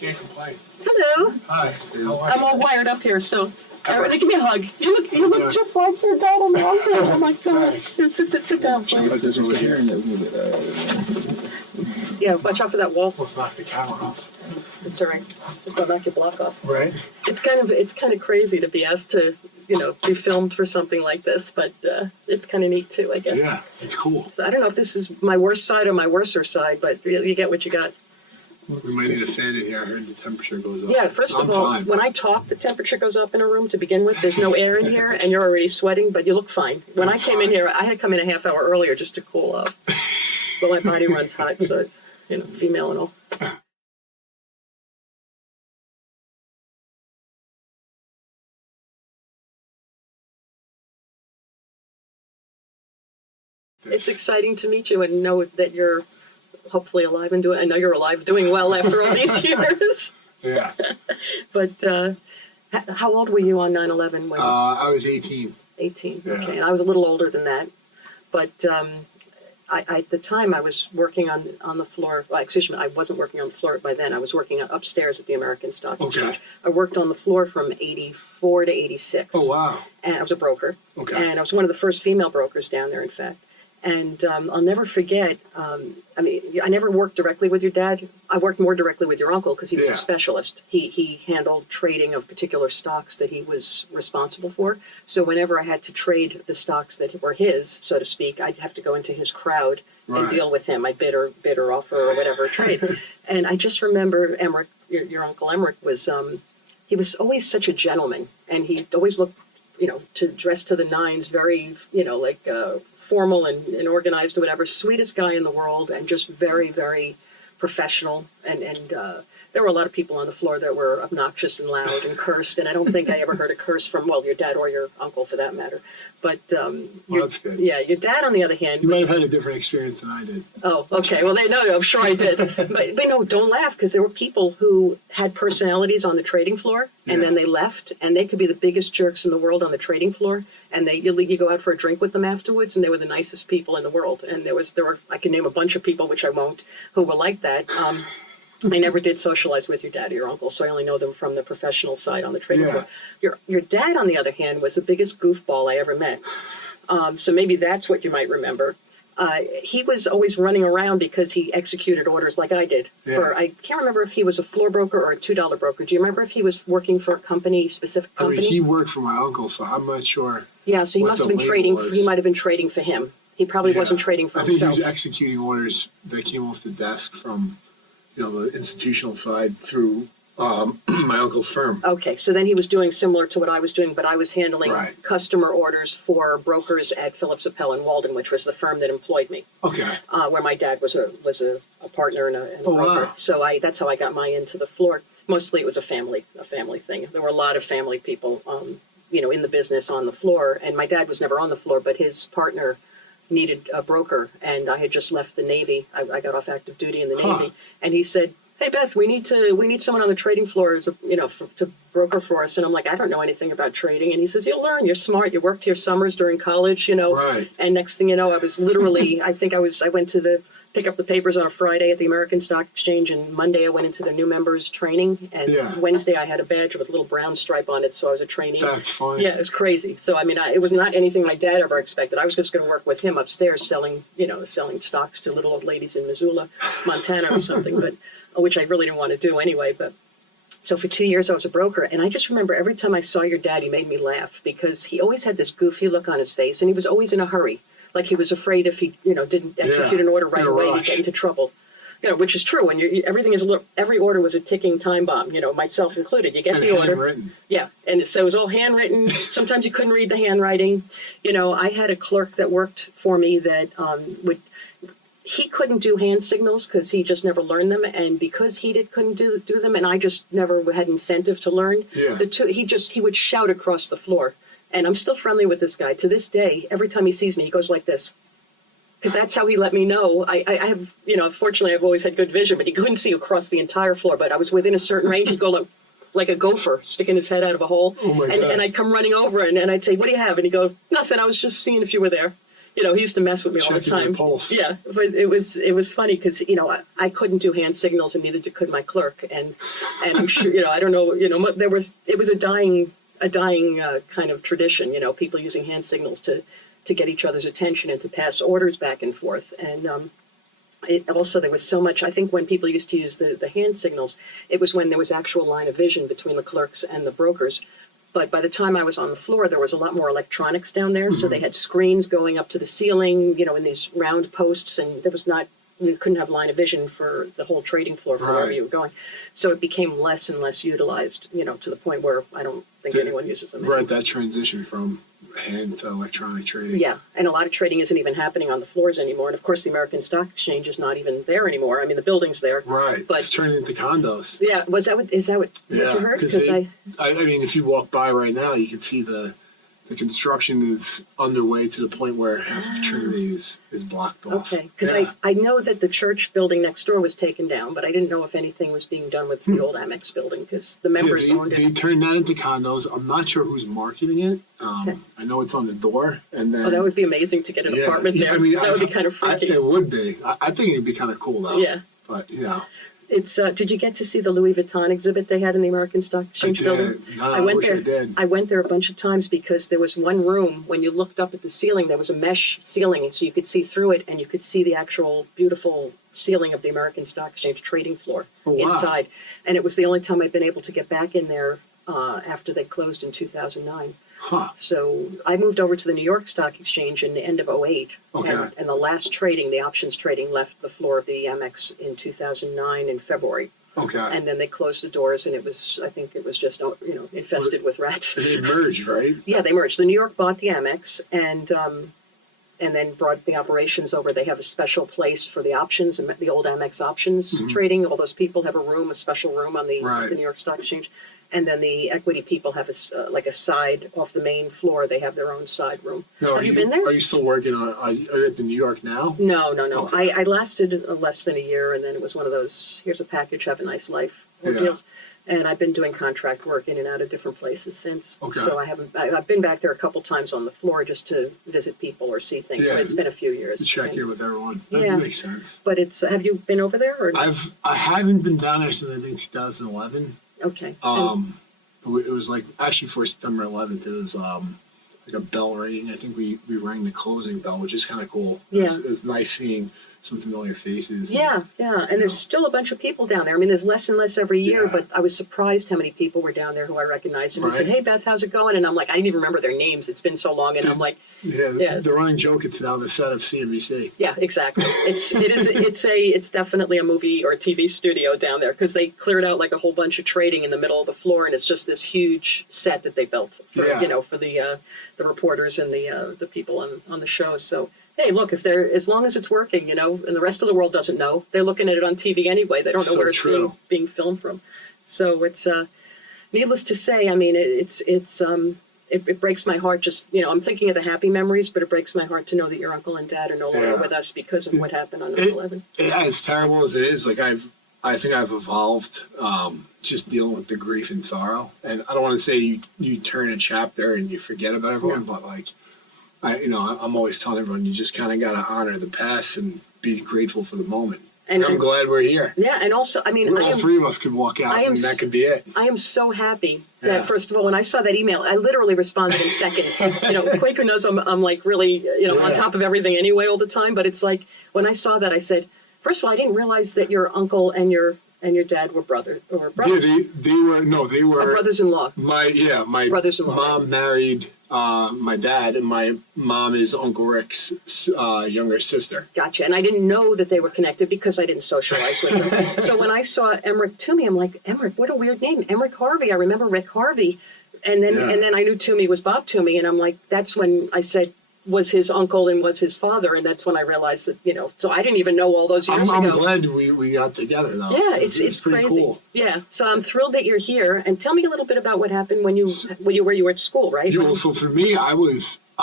Can't complain. Hello. Hi. I'm all wired up here, so give me a hug. You look just like your dad on the altar. Oh my God. Sit down, please. Yeah, watch out for that wall. Let's knock the camera off. It's all right. Just don't knock your block off. Right. It's kind of crazy to be asked to, be filmed for something like this, but it's kind of neat too, I guess. Yeah, it's cool. So I don't know if this is my worst side or my worser side, but you get what you got. We might need a fan in here. I heard the temperature goes up. Yeah, first of all, when I talk, the temperature goes up in a room to begin with. There's no air in here, and you're already sweating, but you look fine. When I came in here, I had to come in a half hour earlier just to cool off. But my body runs hot, so, female and all. It's exciting to meet you and know that you're hopefully alive and I know you're alive, doing well after all these years. Yeah. But how old were you on 9/11? I was 18. 18. Yeah. Okay, and I was a little older than that. But at the time, I was working on the floor. Well, excuse me, I wasn't working on the floor by then. I was working upstairs at the American Stock Exchange. Okay. I worked on the floor from 84 to 86. Oh, wow. And I was a broker. Okay. And I was one of the first female brokers down there, in fact. And I'll never forget, I never worked directly with your dad. I worked more directly with your uncle because he was a specialist. He handled trading of particular stocks that he was responsible for. So whenever I had to trade the stocks that were his, so to speak, I'd have to go into his crowd and deal with him. I bid or offer or whatever trade. And I just remember Emeric, your uncle Emeric, he was always such a gentleman. And he always looked, to dress to the nines, very, formal and organized or whatever, sweetest guy in the world, and just very, very professional. And there were a lot of people on the floor that were obnoxious and loud and cursed, and I don't think I ever heard a curse from, your dad or your uncle for that matter. But that's good. Yeah, your dad, on the other hand, you might have had a different experience than I did. Oh, okay. Well, I'm sure I did. But don't laugh, because there were people who had personalities on the trading floor, and then they left, and they could be the biggest jerks in the world on the trading floor. And you go out for a drink with them afterwards, and they were the nicest people in the world. And there were I can name a bunch of people, which I won't, who were like that. I never did socialize with your dad or your uncle, so I only know them from the professional side on the trading floor. Your dad, on the other hand, was the biggest goofball I ever met. So maybe that's what you might remember. He was always running around because he executed orders like I did. Yeah. I can't remember if he was a floor broker or a $2 broker. Do you remember if he was working for a specific company? He worked for my uncle, so I'm not sure. Yeah, so he must have been trading. He might have been trading for him. He probably wasn't trading for himself. I think he was executing orders that came off the desk from, the institutional side through my uncle's firm. Okay, so then he was doing similar to what I was doing, but I was handling customer orders for brokers at Phillips Appel in Walden, which was the firm that employed me. Okay. Where my dad was a partner and a broker. Wow. So that's how I got my into the floor. Mostly it was a family thing. There were a lot of family people, in the business on the floor, and my dad was never on the floor, but his partner needed a broker, and I had just left the Navy. I got off active duty in the Navy, and he said, "Hey Beth, we need someone on the trading floor, to broker for us." And I'm like, "I don't know anything about trading." And he says, "You'll learn. You're smart. You worked here summers during college, Right. And next thing you know, I was literally, I went to pick up the papers on a Friday at the American Stock Exchange, and Monday I went into the new members training, and Wednesday I had a badge with a little brown stripe on it, so I was a trainee. That's funny. Yeah, it was crazy. So it was not anything my dad ever expected. I was just going to work with him upstairs selling stocks to little old ladies in Missoula, Montana or something, but which I really didn't want to do anyway. But so for 2 years I was a broker, and I just remember every time I saw your dad, he made me laugh because he always had this goofy look on his face, and he was always in a hurry. Like he was afraid if he, didn't execute an order right away, he'd get into trouble. Which is true. And every order was a ticking time bomb. Myself included. You get the order. Handwritten. Yeah, and so it was all handwritten. Sometimes you couldn't read the handwriting. I had a clerk that worked for me that he couldn't do hand signals because he just never learned them, and because he couldn't do them, and I just never had incentive to learn. Yeah. He would shout across the floor. And I'm still friendly with this guy. To this day, every time he sees me, he goes like this. Because that's how he let me know. I have, fortunately, I've always had good vision, but he couldn't see across the entire floor. But I was within a certain range. He'd go like a gopher, sticking his head out of a hole. Oh my God. And I'd come running over, and I'd say, "What do you have?" And he'd go, "Nothing. I was just seeing if you were there." he used to mess with me all the Checking your time. pulse. Yeah, but it was funny because I couldn't do hand signals, and neither could my clerk. And I'm sure I don't know it was a dying kind of tradition. People using hand signals to get each other's attention and to pass orders back and forth. And there was so much. I think when people used to use the hand signals, it was when there was actual line of vision between the clerks and the brokers. But by the time I was on the floor, there was a lot more electronics down there. So they had screens going up to the ceiling, in these round posts, and you couldn't have line of vision for the whole trading floor for wherever you were going. So it became less and less utilized, to the point where I don't think anyone uses them anymore. Right, that transition from hand to electronic trading. Yeah, and a lot of trading isn't even happening on the floors anymore. And of course, the American Stock Exchange is not even there anymore. I mean, the building's there. Right, but it's turning into condos. Yeah, is that what you heard? Because I mean, if you walk by right now, you can see the construction is underway to the point where half of Trinity is blocked off. Okay, because I know that the church building next door was taken down, but I didn't know if anything was being done with the old Amex building because the members owned it. They turned that into condos. I'm not sure who's marketing it. I know it's on the door, and then that would be amazing to get an apartment there. I mean, that would be kind of freaky. It would be. I think it'd be kind of cool though. Yeah, but It's. Did you get to see the Louis Vuitton exhibit they had in the American Stock Exchange building? No, I went there. I did. I went there a bunch of times because there was one room when you looked up at the ceiling, there was a mesh ceiling, so you could see through it, and you could see the actual beautiful ceiling of the American Stock Exchange trading floor inside. And it was the only time I'd been able to get back in there after they closed in 2009. Huh. So I moved over to the New York Stock Exchange in the end of 2008. Okay. And the last trading, the options trading, left the floor of the Amex in 2009 in February. Okay. And then they closed the doors, and I think it was just, infested with rats. They merged, right? Yeah, they merged. The New York bought the Amex and then brought the operations over. They have a special place for the options and the old Amex options trading. All those people have a special room on the New York Stock Exchange. And then the equity people have a side off the main floor. They have their own side room. No, have you been there? Are you still working on? Are you at the New York now? No. Okay. I lasted less than a year, and then it was one of those, here's a package, have a nice life ordeals. And I've been doing contract work in and out of different places since. Okay. So I've been back there a couple times on the floor just to visit people or see things. Yeah, but it's been a few years. To check in with everyone. That makes sense. But have you been over there? Or I haven't been down there since I think 2011. Okay. It was actually for September 11th. It was like a bell ringing. I think we rang the closing bell, which is kind of cool. Yeah. It was nice seeing some familiar faces. Yeah. And there's still a bunch of people down there. I mean, there's less and less every year, but I was surprised how many people were down there who I recognized. And they said, hey, Beth, how's it going? And I'm like, I didn't even remember their names. It's been so long. And I'm like, the running joke, it's now the set of CNBC. Yeah, exactly. It's definitely a movie or a TV studio down there because they cleared out like a whole bunch of trading in the middle of the floor, and it's just this huge set that they built for for the reporters and the people on the show. So hey, look, as long as it's working, and the rest of the world doesn't know, they're looking at it on TV anyway. They don't know where it's being filmed from. So it's needless to say. I mean, it breaks my heart. Just I'm thinking of the happy memories, but it breaks my heart to know that your uncle and dad are no longer with us because of what happened on 9/11. As terrible as it is, I think I've evolved just dealing with the grief and sorrow. And I don't want to say you turn a chapter and you forget about everyone, but I'm always telling everyone you just kind of got to honor the past and be grateful for the moment. And I'm glad we're here. Yeah, and also, I mean, all three of us could walk out, and that could be it. I am so happy that, first of all, when I saw that email, I literally responded in seconds. Kwaku knows I'm like really, on top of everything anyway all the time. But it's like when I saw that, I said, first of all, I didn't realize that your uncle and your dad were brothers. Yeah, they were brothers-in-law. My brothers-in-law. Mom married my dad, and my mom is Uncle Rick's younger sister. Gotcha. And I didn't know that they were connected because I didn't socialize with them. So when I saw Emeric Twomey, I'm like, Emeric, what a weird name. Emeric Harvey. I remember Rick Harvey. And then I knew Twomey was Bob Twomey. And I'm like, that's when I said, was his uncle and was his father. And that's when I realized that, so I didn't even know all those years ago. I'm glad we got together, though. Yeah, it's pretty crazy. Cool. Yeah, so I'm thrilled that you're here. And tell me a little bit about what happened when you were at school, right? So for me, I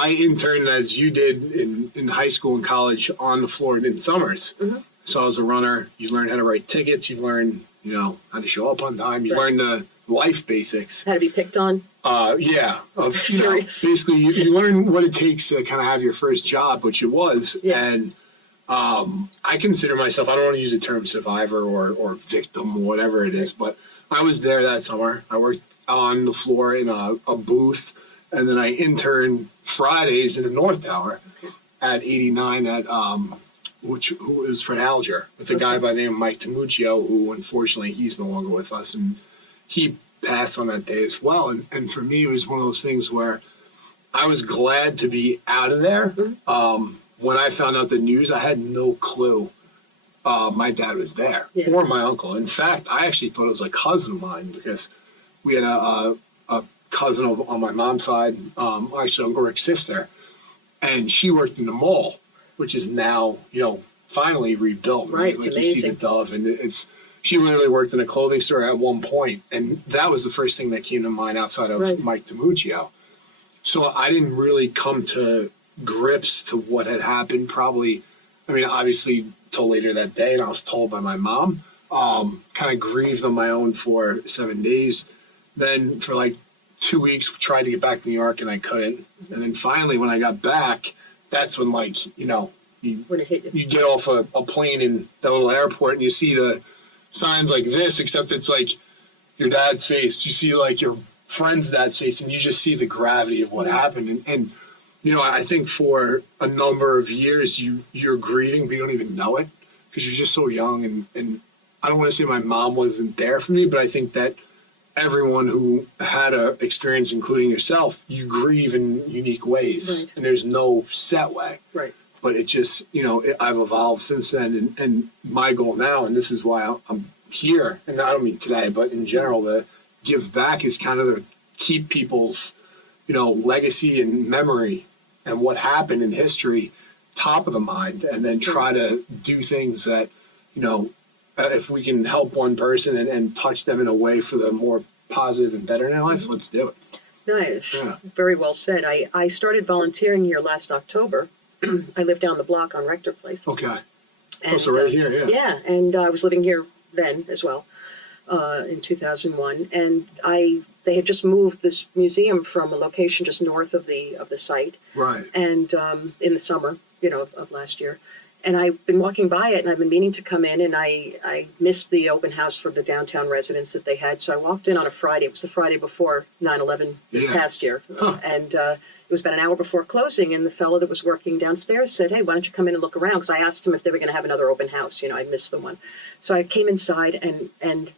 interned as you did in high school and college on the floor in summers. Mm-hmm. So I was a runner. You learn how to write tickets. You learn, how to show up on time. You learn the life basics. How to be picked on. Yeah. Serious. Basically, you learn what it takes to kind of have your first job, which it was. Yeah. And I consider myself, I don't want to use the term survivor or victim or whatever it is, but I was there that summer. I worked on the floor in a booth, and then I interned Fridays in the North Tower at 89 who was Fred Alger, with a guy by the name of Mike Tamuccio, who unfortunately he's no longer with us, and he passed on that day as well. And for me, it was one of those things where I was glad to be out of there. When I found out the news, I had no clue my dad was there, or my uncle. In fact, I actually thought it was a cousin of mine, because we had a cousin on my mom's side, actually Uncle Rick's sister, and she worked in the mall, which is now, finally rebuilt. Right, it's like amazing. You see the Dove, and she literally worked in a clothing store at one point, and that was the first thing that came to mind outside of Mike Tamuccio. So I didn't really come to grips to what had happened, probably, obviously till later that day, and I was told by my mom. Kind of grieved on my own for 7 days. Then for like 2 weeks, tried to get back to New York, and I couldn't. And then finally, when I got back, that's when, you get off a plane in the little airport, and you see the signs like this, except it's like your dad's face. You see like your friend's dad's face, and you just see the gravity of what happened. And I think for a number of years, you're grieving, but you don't even know it, because you're just so young. And I don't want to say my mom wasn't there for me, but I think that everyone who had a experience, including yourself, you grieve in unique ways, and there's no set way. Right. But it just, I've evolved since then, and my goal now, and this is why I'm here, and I don't mean today, but in general, the give back is kind of to keep people's, legacy and memory and what happened in history top of the mind, and then try to do things that, if we can help one person and touch them in a way for the more positive and better in their life, let's do it. Nice. Yeah. Very well said. I started volunteering here last October. I lived down the block on Rector Place. Okay. And, so right here, yeah. Yeah, and I was living here then as well, in 2001. And they had just moved this museum from a location just north of the site. Right. And in the summer, of last year. And I've been walking by it, and I've been meaning to come in, and I missed the open house for the downtown residents that they had. So I walked in on a Friday. It was the Friday before 9/11 this past year. And it was about an hour before closing, and the fellow that was working downstairs said, "Hey, why don't you come in and look around?" Because I asked him if they were going to have another open house. I missed the one. So I came inside, and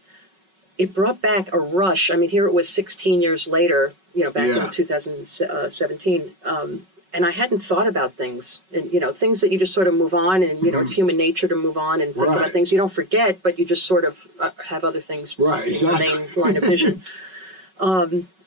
it brought back a rush. Here it was 16 years later, back in 2017. And I hadn't thought about things, and things that you just sort of move on, and it's human nature to move on and think about things you don't forget, but you just sort of have other things in the main line of vision.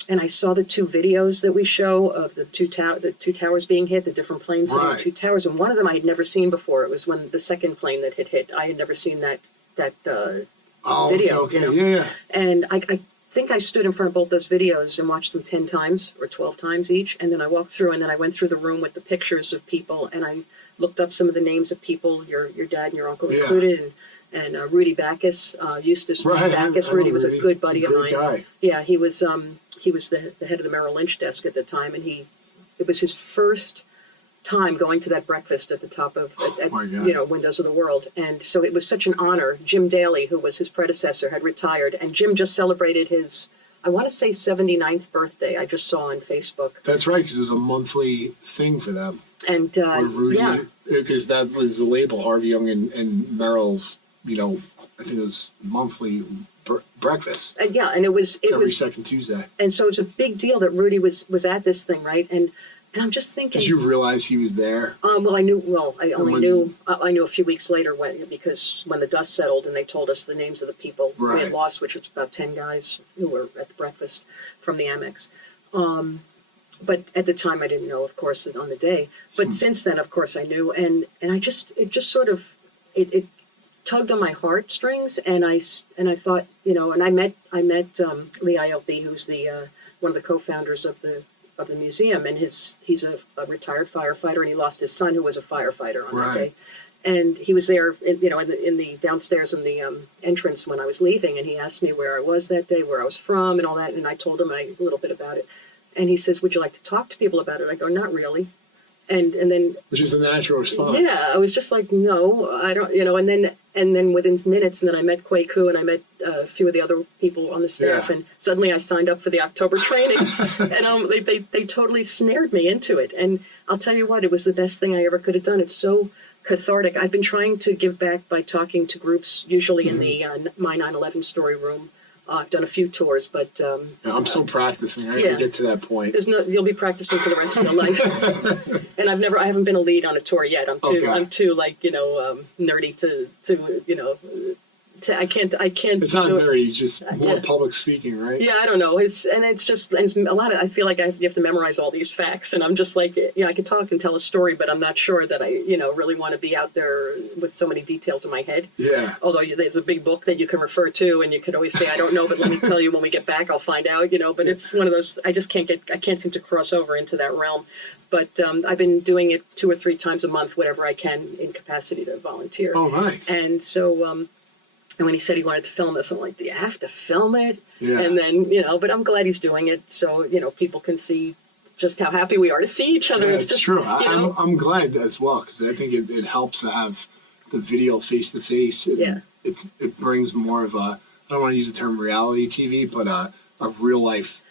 And I saw the two videos that we show of the two towers being hit, the different planes hitting the two towers, and one of them I had never seen before. It was when the second plane that had hit. I had never seen that video. Okay. And I think I stood in front of both those videos and watched them 10 times or 12 times each. And then I walked through, and then I went through the room with the pictures of people, and I looked up some of the names of people, your dad and your uncle included, and Rudy Backus, Eustace Rudy Backus. Rudy was a good buddy of mine. Guy. Yeah, he was the head of the Merrill Lynch desk at the time, and it was his first time going to that breakfast at the top of Windows of the World. And so it was such an honor. Jim Daly, who was his predecessor, had retired, and Jim just celebrated his, I want to say, 79th birthday. I just saw on Facebook. That's right, because it was a monthly thing for them. And because that was the label, Harvey Young and Merrill's, I think it was monthly breakfast. And it was every second Tuesday. And so it was a big deal that Rudy was at this thing, right? And I'm just thinking. Did you realize he was there? I knew. Well, I knew a few weeks later because when the dust settled and they told us the names of the people we had lost, which was about 10 guys who were at the breakfast from the Amex. But at the time I didn't know, of course, on the day. But since then, of course, I knew, and it just sort of tugged on my heartstrings, and I thought, and I met Lee ILB, who's the one of the co-founders of the museum, and he's a retired firefighter, and he lost his son who was a firefighter on that day. And he was there, in the downstairs in the entrance when I was leaving, and he asked me where I was that day, where I was from, and all that. And I told him a little bit about it. And he says, "Would you like to talk to people about it?" I go, "Not really." And then, which is a natural response. Yeah, I was just like, "No, I don't," And then within minutes, and then I met Kwaku, and I met a few of the other people on the staff, and suddenly I signed up for the October training, and they totally snared me into it. And I'll tell you what, it was the best thing I ever could have done. It's so cathartic. I've been trying to give back by talking to groups, usually in the my 9/11 story room. I've done a few tours, but I'm still practicing. I never get to that point. You'll be practicing for the rest of your life. And I haven't been a lead on a tour yet. I'm too nerdy to I can't. It's not nerdy, just more public speaking, right? Yeah, I don't know. It's a lot of. I feel like you have to memorize all these facts, and I'm just like, I could talk and tell a story, but I'm not sure that I, really want to be out there with so many details in my head. Yeah. Although there's a big book that you can refer to, and you could always say, I don't know, but let me tell you when we get back, I'll find out. But it's one of those. I can't seem to cross over into that realm. But I've been doing it 2 or 3 times a month, whatever I can, in capacity to volunteer. Oh, nice. And so. And when he said he wanted to film this, I'm like, do you have to film it? Yeah. And then, but I'm glad he's doing it so, people can see just how happy we are to see each other. Yeah, it's just true. I'm glad as well, because I think it helps to have the video face-to-face. It brings more of a, I don't want to use the term reality TV, but a real-life,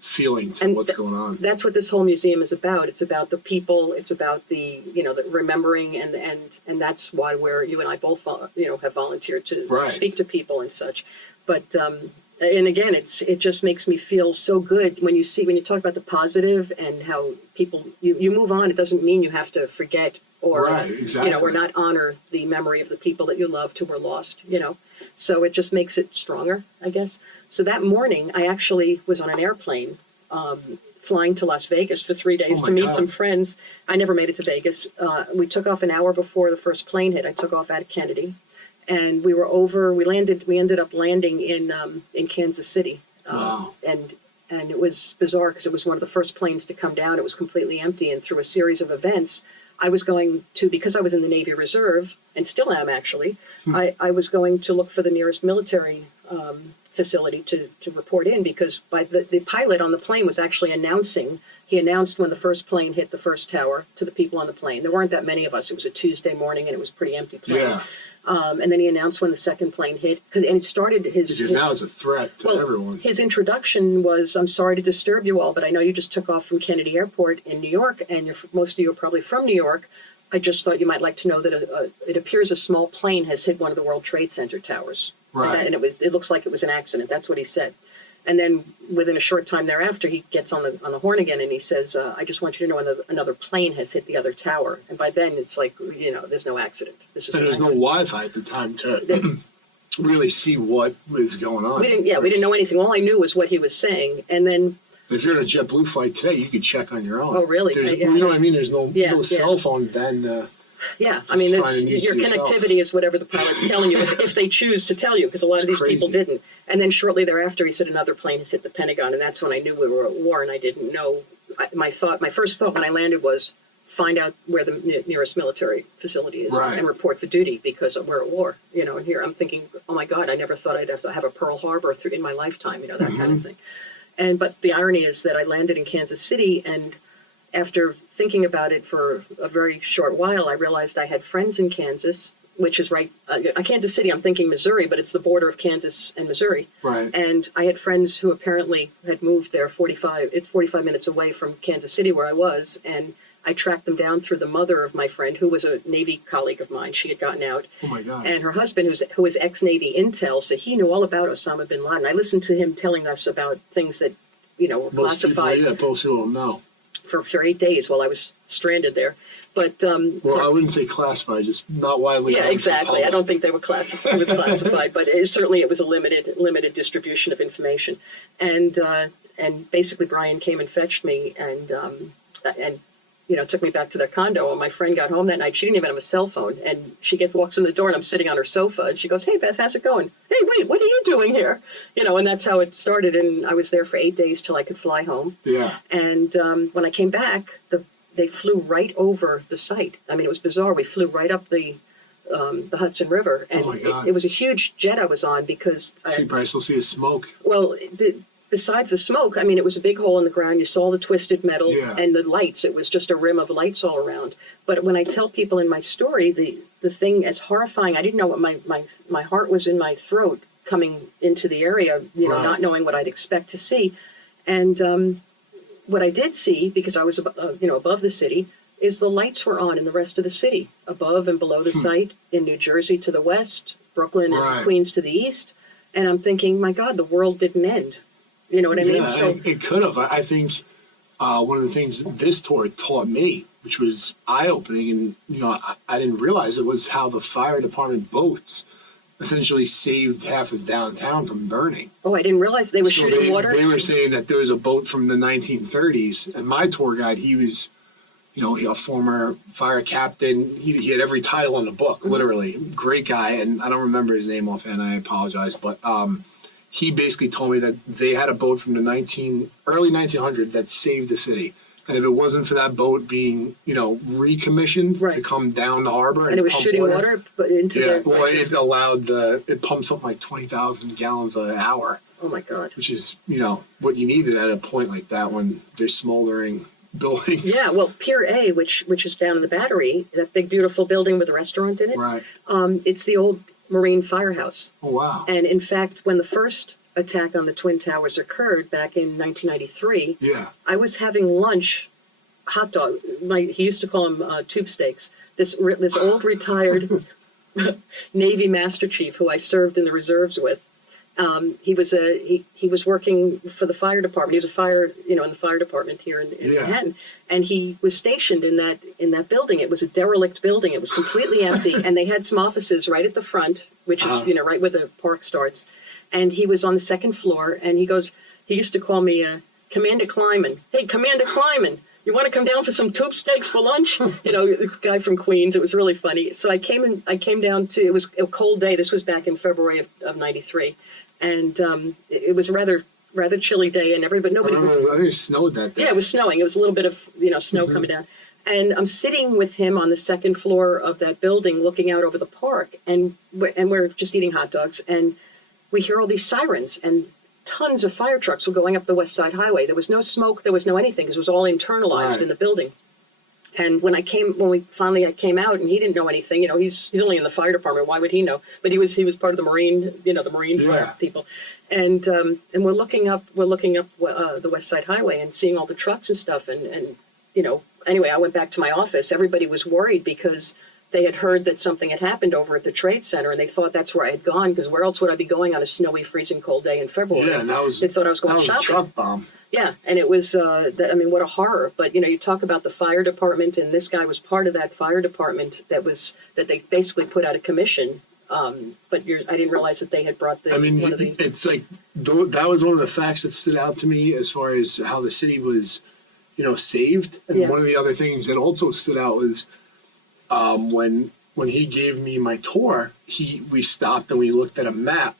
feeling to what's going on. That's what this whole museum is about. It's about the people. It's about the the remembering, and that's why you and I both have volunteered to speak to people and such. But and again, it just makes me feel so good when you talk about the positive and how people you move on. It doesn't mean you have to forget or or not honor the memory of the people that you loved who were lost. So it just makes it stronger, I guess. So that morning, I actually was on an airplane flying to Las Vegas for 3 days to meet some friends. I never made it to Vegas. We took off an hour before the first plane hit. I took off out of Kennedy, and we ended up landing in Kansas City. Wow. And it was bizarre because it was one of the first planes to come down. It was completely empty, and through a series of events, I was going to, because I was in the Navy Reserve, and still am actually, I was going to look for the nearest military facility to report in, because the pilot on the plane was actually he announced when the first plane hit the first tower to the people on the plane. There weren't that many of us. It was a Tuesday morning, and it was a pretty empty plane. Yeah. And then he announced when the second plane hit, and it started because now it's a threat to everyone. His introduction was, "I'm sorry to disturb you all, but I know you just took off from Kennedy Airport in New York, and most of you are probably from New York. I just thought you might like to know that it appears a small plane has hit one of the World Trade Center towers." Right. And it looks like it was an accident. That's what he said. And then within a short time thereafter, he gets on the horn again, and he says, "I just want you to know another plane has hit the other tower." And by then, it's like, there's no accident. And there's no Wi-Fi at the time to really see what was going on. We didn't know anything. All I knew was what he was saying. And then, if you're in a JetBlue flight today, you could check on your own. Oh, really? You know what I mean? There's no cell phone then. I mean, your connectivity is whatever the pilot's telling you, if they choose to tell you, because a lot of these people didn't. And then shortly thereafter, he said another plane has hit the Pentagon, and that's when I knew we were at war, and I didn't know. My first thought when I landed was find out where the nearest military facility is and report for duty, because we're at war. And here I'm thinking, oh my God, I never thought I'd have to have a Pearl Harbor in my lifetime, that kind of thing. But the irony is that I landed in Kansas City, and after thinking about it for a very short while, I realized I had friends in Kansas, which is Kansas City, I'm thinking Missouri, but it's the border of Kansas and Missouri. Right. And I had friends who apparently had moved there 45 minutes away from Kansas City where I was, and I tracked them down through the mother of my friend, who was a Navy colleague of mine. She had gotten out. Oh, my God. And her husband, who was ex-Navy intel, so he knew all about Osama bin Laden. I listened to him telling us about things that, were classified. Most people don't know. For 8 days while I was stranded there. But I wouldn't say classified, just not widely. Yeah, exactly. I don't think they were classified. It was classified, but it was a limited distribution of information. And basically, Brian came and fetched me, and took me back to their condo. And my friend got home that night. She didn't even have a cell phone, and she walks in the door, and I'm sitting on her sofa, and she goes, "Hey, Beth, how's it going? Hey, wait, what are you doing here?" And that's how it started. And I was there for 8 days till I could fly home. Yeah. And when I came back, they flew right over the site. I mean, it was bizarre. We flew right up the the Hudson River, and Oh my God. it was a huge jet I was on because You probably still see a smoke. well, besides the smoke, I mean, it was a big hole in the ground. You saw the twisted metal Yeah. and the lights. It was just a rim of lights all around. But when I tell people in my story, the thing as horrifying, I didn't know what my heart was in my throat coming into the area, Right. not knowing what I'd expect to see. And what I did see, because I was above the city, is the lights were on in the rest of the city, above and below the site, in New Jersey to the west, Brooklyn Right. and Queens to the east. And I'm thinking, my God, the world didn't end. You know what I mean? Yeah, So it could have. I think one of the things this tour taught me, which was eye-opening, and I didn't realize it, was how the fire department boats essentially saved half of downtown from burning. I didn't realize they were So shooting water. They were saying that there was a boat from the 1930s, and my tour guide, he was, a former fire captain. He had every title in the book, literally. Great guy, and I don't remember his name offhand. I apologize, but he basically told me that they had a boat from the early 1900s that saved the city. And if it wasn't for that boat being, recommissioned Right. to come down the harbor and it was pump shooting water but into yeah, the. well, it allowed it pumps up like 20,000 gallons an hour, Oh my God. which is, what you needed at a point like that when there's smoldering buildings. Yeah, well, Pier A, which is down in the Battery, that big beautiful building with a restaurant in it. Right. It's the old Marine firehouse. Oh, wow. And in fact, when the first attack on the Twin Towers occurred back in 1993, Yeah. I was having lunch, hot dog. He used to call them tube steaks. This old retired Navy Master Chief who I served in the reserves with. He was working for the fire department. He was a fire, in the fire department here in Yeah. Manhattan, and he was stationed in that building. It was a derelict building. It was completely empty, and they had some offices right at the front, which is right where the park starts. And he was on the second floor, and he used to call me Commander Kleiman. Hey, Commander Kleiman, you want to come down for some tube steaks for lunch? The guy from Queens. It was really funny. So I came down to, it was a cold day. This was back in February of 93. And it was a rather chilly day, and nobody was. I think it snowed that day. Yeah, it was snowing. It was a little bit of snow coming down, and I'm sitting with him on the second floor of that building, looking out over the park, and we're just eating hot dogs, and we hear all these sirens, and tons of fire trucks were going up the West Side Highway. There was no smoke, there was no anything, because it was all internalized Right. in the building. And when I finally came out, and he didn't know anything, he's only in the fire department. Why would he know? But he was part of the Marine, the Marine fire people. And we're looking up the West Side Highway and seeing all the trucks and stuff. And anyway, I went back to my office. Everybody was worried because they had heard that something had happened over at the Trade Center, and they thought that's where I had gone, because where else would I be going on a snowy, freezing cold day in February? Yeah, and they thought I was going that was shopping. a truck bomb. Yeah, and it was, what a horror. But, you talk about the fire department, and this guy was part of that fire department that they basically put out of commission. But I didn't realize that they had brought It's like, that was one of the facts that stood out to me as far as how the city was, saved. And Yeah. one of the other things that also stood out was when he gave me my tour, we stopped and we looked at a map,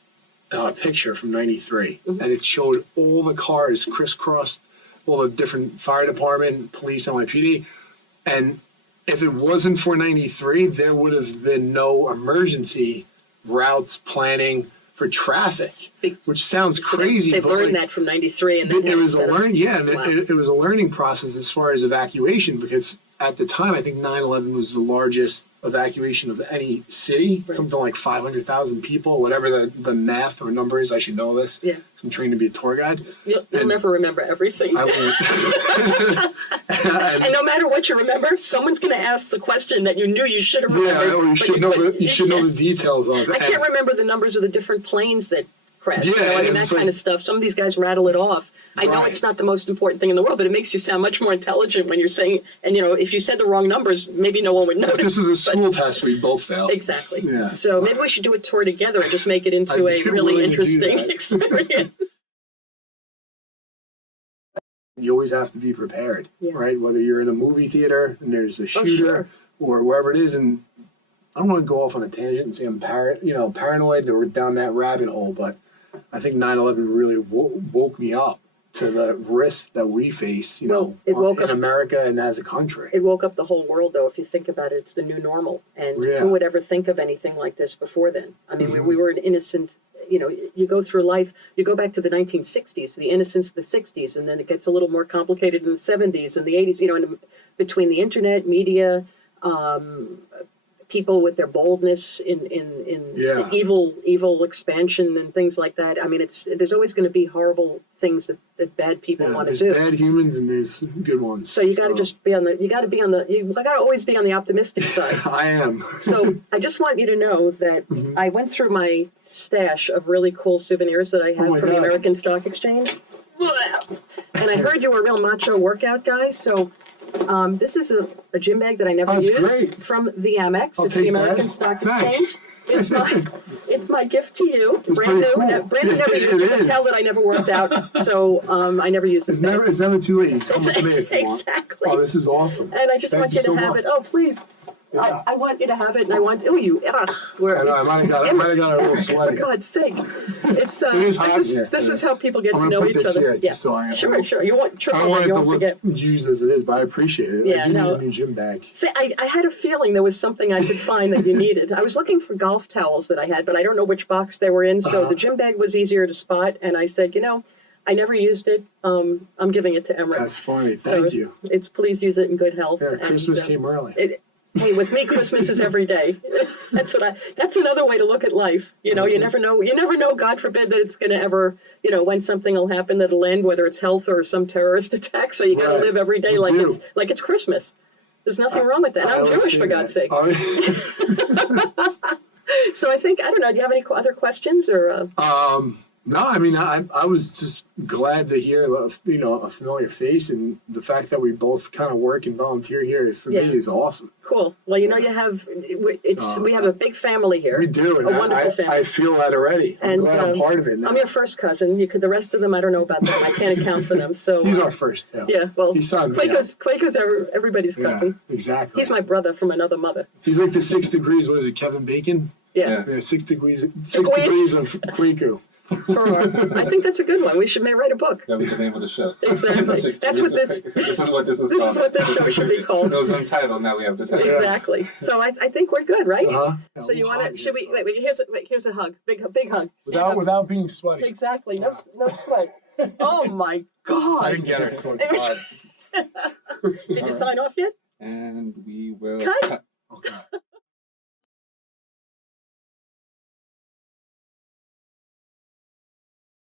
a picture from 93, and it showed all the cars crisscrossed, all the different fire department, police, NYPD. And if it wasn't for 93, there would have been no emergency routes planning for traffic, which sounds crazy. They but learned that from 93. And then it was wow. it was a learning process as far as evacuation, because at the time, I think 9/11 was the largest evacuation of any city, Right. something like 500,000 people, whatever the math or number is. I should know this. Yeah. I'm trained to be a tour guide. You'll And never remember everything. I won't. And no matter what you remember, someone's going to ask the question that you knew you should have remembered. Yeah, or you should know the details of it. I can't remember the numbers of the different planes that crashed. Yeah, and that it's kind like- of stuff. Some of these guys rattle it off. I know Right. it's not the most important thing in the world, but it makes you sound much more intelligent when you're saying, and if you said the wrong numbers, maybe no one would If notice. this is a school test, we both failed. Exactly. Yeah. So maybe we should do a tour together and just make it into I'd a be really willing to do interesting that. experience. You always have to be prepared, Yeah. right? Whether you're in a movie theater and there's a shooter, sure. or wherever it is. And I don't want to go off on a tangent and say I'm paranoid or down that rabbit hole, but I think 9/11 really woke me up to the risk that we face, Well, it woke in up- America and as a country. It woke up the whole world, though, if you think about it. It's the new normal. And Yeah. who would ever think of anything like this before then? I mean, Mhm. we were an innocent, you go through life, you go back to the 1960s, the innocence of the 60s, and then it gets a little more complicated in the 70s and the 80s, and between the internet, media, people with their boldness in Yeah. evil expansion and things like that. I mean, there's always going to be horrible things that bad people want to There's do. bad humans and there's good ones. So you got to just you got to always be on the optimistic side. I am. So I just want you to know that Mhm. I went through my stash of really cool souvenirs that I Oh had my from the God. American Stock Exchange. And I heard you were a real macho workout guy, so this is a gym bag that I never Oh, it's used great. from the Amex. I'll It's the take American that. Stock Thanks. Exchange. It's my gift to you. It's Brand pretty new. cool. Brand never It used it. You can is. tell that I never worked out, so I never used this bag. It's never too late. You come with me if you want. Exactly. Oh, this is awesome. And I just Thank want you to so have much. it. Oh, please. Yeah. I want you to have it, and I want. Oh, I know, I might have got a little For sweaty. God's sake! It's It is hot here. this is how people get I'm to gonna know put each this other. here, just so I am. Sure. You want I triple, don't want but it you to won't look forget. used as it is, but I appreciate it. Yeah, I do no. need a new gym bag. See, I had a feeling there was something I could find that you needed. I was looking for golf towels that I had, but I don't know which box they were in. So Uh-huh. the gym bag was easier to spot, and I said, I never used it. I'm giving it to Emeric. That's funny. So Thank you. It's please use it in good health. Yeah, and, Christmas came early. Hey, with me, Christmas is every day. That's another way to look at life. You never know. You never know. God forbid that it's going to ever, when something will happen that'll end, whether it's health or some terrorist attack. So you got to Right. live every day You like do. it's Christmas. There's nothing wrong with that. I I'm always Jewish, say for God's that. sake. Oh, So I don't know. Do you have any other questions or? No, I mean, I was just glad to hear, a familiar face, and the fact that we both kind of work and volunteer here for Yeah. me is awesome. Cool. Well, you have we have a big family here. We do, and A wonderful family. I feel that already. I'm And, glad I'm part of it now. I'm your first cousin. The rest of them, I don't know about them. I can't account for them. So He's our first. yeah. Well, He signed me Kwaku's everybody's cousin. Yeah, exactly. He's my brother from another mother. He's like the 6 degrees. What is it, Kevin Bacon? Yeah. Yeah, 6 degrees. Six Degrees. degrees of Kwaku. I think that's a good one. We should write a book. That was the name of the show. Exactly. That's what this. This is what this is This called. is what this show should be called. It was untitled. Now we have the title. Exactly. So I think we're good, right? Uh-huh. So you want to? Should we? Wait. Here's a hug. Big hug. Stand up. Without being sweaty. Exactly. No sweat. Oh my God. I didn't get her. So it's Did you sign off yet? And we will Cut. cut.